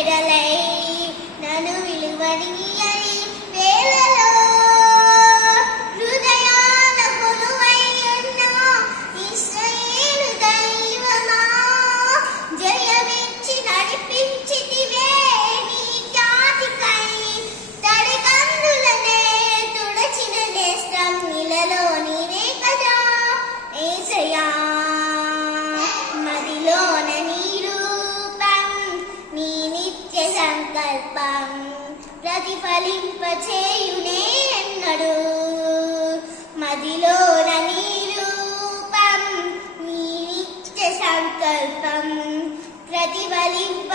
వెడలై నన్ను విలువనీయై వేళలో హృదయాల కొలువై ఉన్న ఇశ్రాయేలు దైవమా, జయమిచ్చి నడిపించితివే నీ జాతికై, తడికందులనే తుడచిన నేస్తం ఇలలో నీవే కదా యేసయ్యా. మదిలోన నీ రూపం, నీ నిత్య సంకల్పం ప్రతిఫలింపచేయునే ఎన్నడు. మదిలోన నీ రూపం, నీ నిత్య సంకల్పం ప్రతిఫలింప